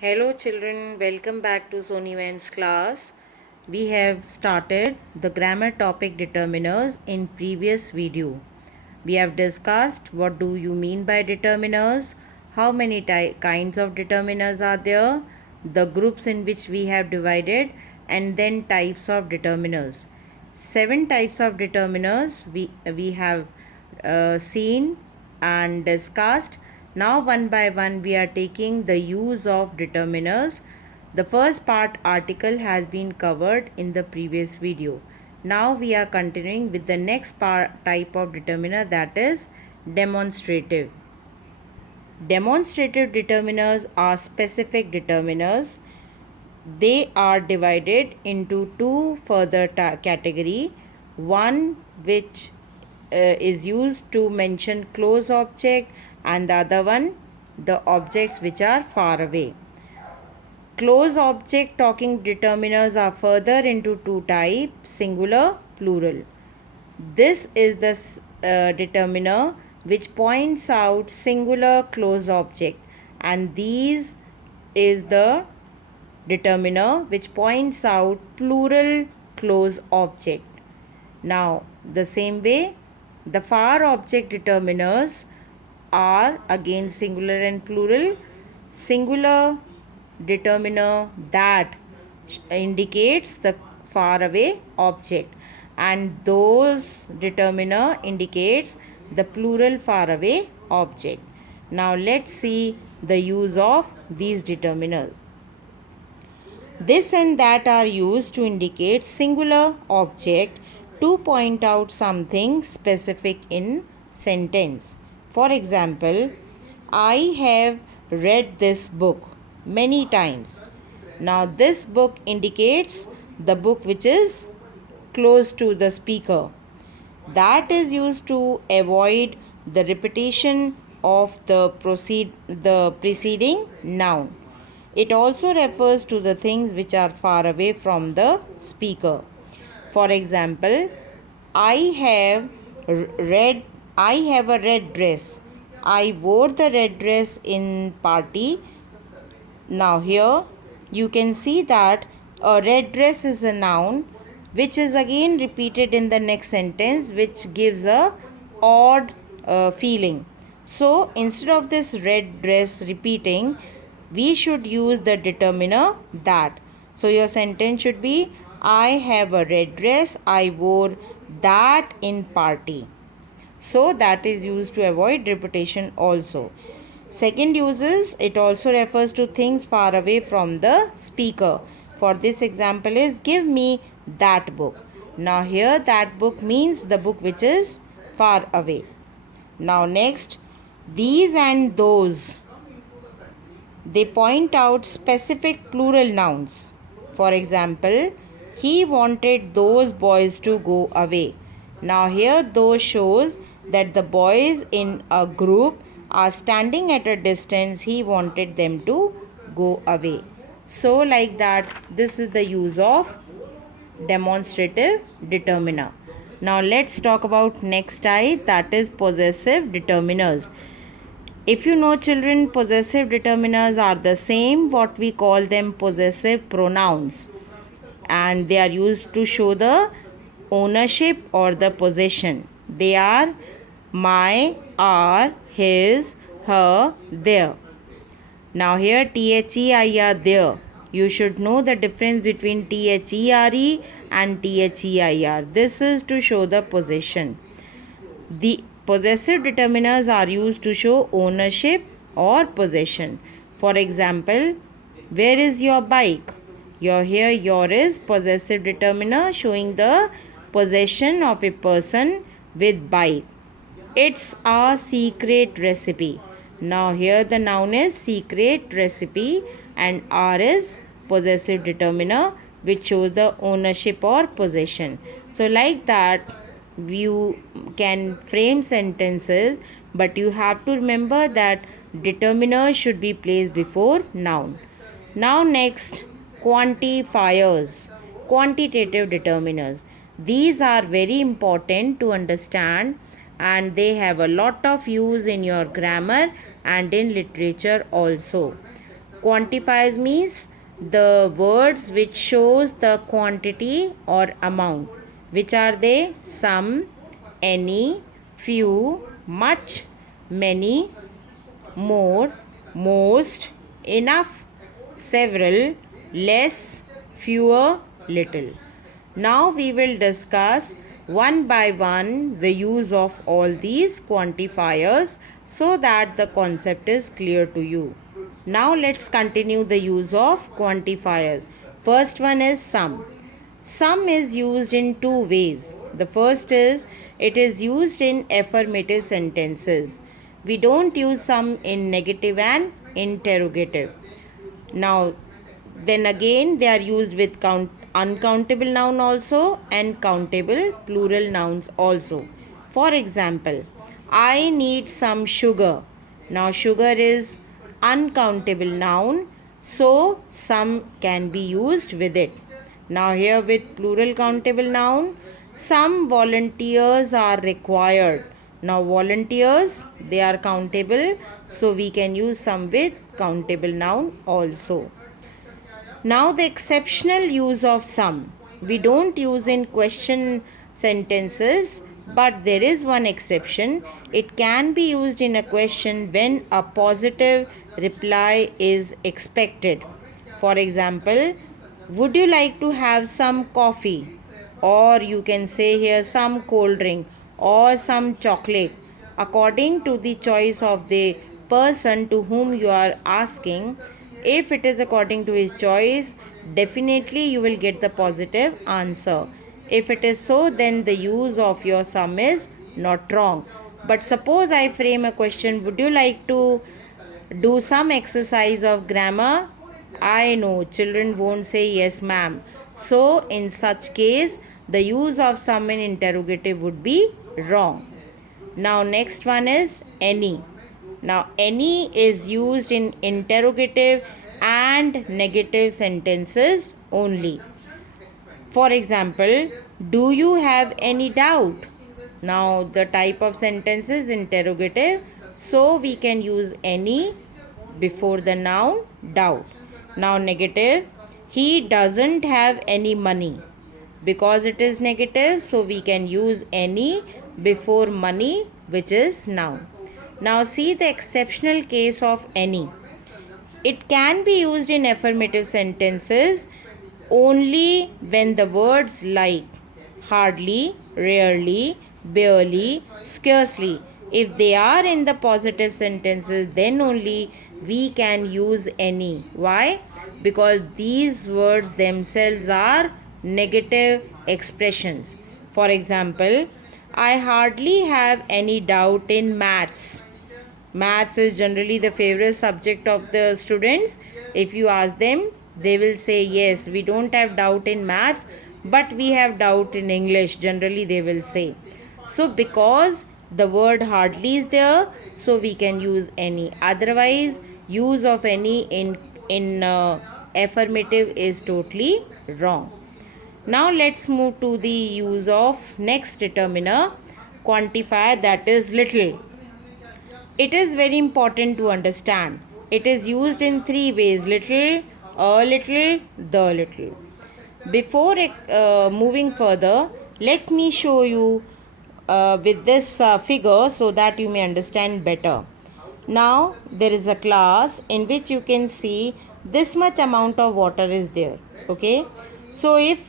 Hello children, welcome back to Sony Vance class. We have started the grammar topic determiners in previous video. We have discussed what do you mean by determiners, how many kinds of determiners are there, the groups in which we have divided, and then types of determiners. 7 types of determiners we have seen and discussed. Now one by one we are taking the use of determiners. The first part article has been covered in the previous video. Now we are continuing with the next type of determiner, that is demonstrative. Demonstrative determiners are specific determiners. They are divided into two further category. One which is used to mention close object, and the other one the objects which are far away. Close object talking determiners are further into two types, singular, plural. This is the determiner which points out singular close object, and these is the determiner which points out plural close object. Now the same way the far object determiners are again singular and plural. Singular determiner that indicates the far away object, and those determiner indicates the plural far away object. Now let's see the use of these determiners. This and that are used to indicate singular object to point out something specific in sentence. For example, I have read this book many times. Now this book indicates the book which is close to the speaker. That is used to avoid the repetition of the preceding noun. It also refers to the things which are far away from the speaker. For example, I have a red dress. I wore the red dress in party. Now here you can see that a red dress is a noun which is again repeated in the next sentence, which gives a odd feeling. So instead of this red dress repeating, we should use the determiner that. So your sentence should be, I have a red dress, I wore that in party. So that is used to avoid repetition also. Second uses, it also refers to things far away from the speaker. For this example is, give me that book. Now here that book means the book which is far away. Now next, these and those, they point out specific plural nouns. For example, he wanted those boys to go away. Now here those shows that the boys in a group are standing at a distance. He wanted them to go away. So like that, this is the use of demonstrative determiner. Now let's talk about next type, that is possessive determiners. If you know children, possessive determiners are the same, what we call them possessive pronouns, and they are used to show the ownership or the possession. They are my, our, his, her, their. Now here THEI are there. You should know the difference between THERE and THEIR. This is to show the possession. The possessive determiners are used to show ownership or possession. For example, where is your bike? Here your is possessive determiner showing the possession of a person with bike. It's a secret recipe. Now here the noun is secret recipe, and R is possessive determiner which shows the ownership or possession. So like that you can frame sentences, but you have to remember that determiner should be placed before noun. Now next, quantifiers, quantitative determiners. These are very important to understand, and they have a lot of use in your grammar and in literature also. Quantifiers means the words which shows the quantity or amount. Which are they? Some, any, few, much, many, more, most, enough, several, less, fewer, little. Now we will discuss one by one the use of all these quantifiers so that the concept is clear to you. Now let's continue the use of quantifiers. First one is some. Some is used in two ways. The first is it is used in affirmative sentences. We don't use some in negative and interrogative. Now, then again, they are used with uncountable noun also and countable plural nouns also. For example, I need some sugar. Now, sugar is uncountable noun, so some can be used with it. Now, here with plural countable noun, some volunteers are required. Now, volunteers, they are countable, so we can use some with countable noun also. Now, the exceptional use of some. We don't use in question sentences, but there is one exception. It can be used in a question when a positive reply is expected. For example, would you like to have some coffee? Or you can say here some cold drink or some chocolate. According to the choice of the person to whom you are asking, if it is according to his choice, definitely you will get the positive answer. If it is so, then the use of your some is not wrong. But suppose I frame a question, would you like to do some exercise of grammar? I know children won't say yes ma'am. So in such case, the use of some in interrogative would be wrong. Now next one is any. Now any is used in interrogative and negative sentences only. For example, do you have any doubt? Now the type of sentence is interrogative, so we can use any before the noun doubt. Now negative, he doesn't have any money. Because it is negative, so we can use any before money, which is noun. Now see the exceptional case of any. It can be used in affirmative sentences only when the words like hardly, rarely, barely, scarcely. If they are in the positive sentences, then only we can use any. Why? Because these words themselves are negative expressions. For example, I hardly have any doubt in maths. Maths is generally the favorite subject of the students. If you ask them, they will say yes, we don't have doubt in maths, but we have doubt in English. Generally, they will say. So, because the word hardly is there, so we can use any. Otherwise, use of any in affirmative is totally wrong. Now let's move to the use of next determiner, quantifier, that is little. It is very important to understand. It is used in three ways: little, a little, the little. Before moving further, let me show you with this figure so that you may understand better. Now there is a glass in which you can see this much amount of water is there. Okay. So if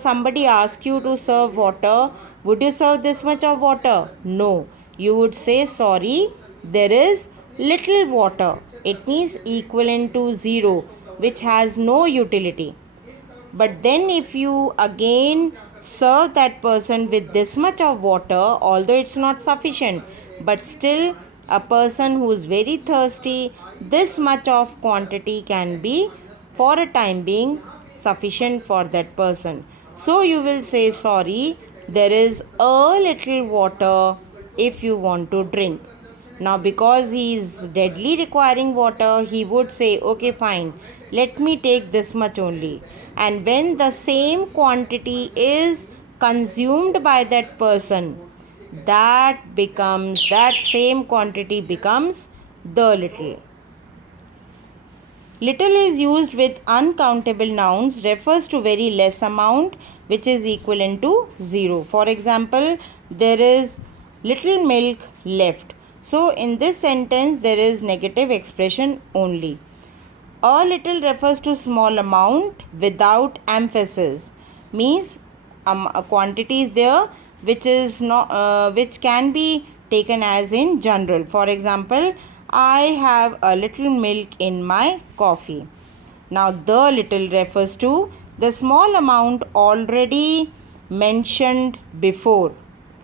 somebody asks you to serve water, would you serve this much of water? No. You would say sorry, there is little water. It means equivalent to 0, which has no utility. But then if you again serve that person with this much of water, although it's not sufficient, but still a person who is very thirsty, this much of quantity can be for a time being sufficient for that person. So you will say sorry, there is a little water if you want to drink. Now because he is deadly requiring water, he would say okay fine, let me take this much only. And when the same quantity is consumed by that person, that same quantity becomes the little. Little is used with uncountable nouns, refers to very less amount which is equivalent to 0. For example, there is little milk left. So in this sentence there is negative expression only. A little refers to small amount without emphasis. Means a quantity is there which is not which can be taken as in general. For example, I have a little milk in my coffee. Now the little refers to the small amount already mentioned before.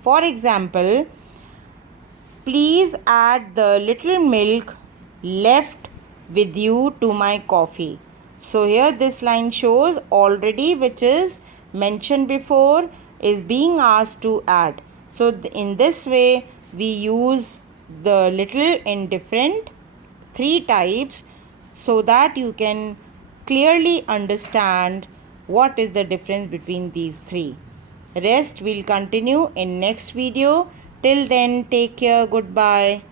For example, please add the little milk left with you to my coffee. So here this line shows already, which is mentioned before, is being asked to add. So in this way we use the little in different 3 types so that you can clearly understand what is the difference between these 3. Rest will continue in next video. Till then, take care. Goodbye.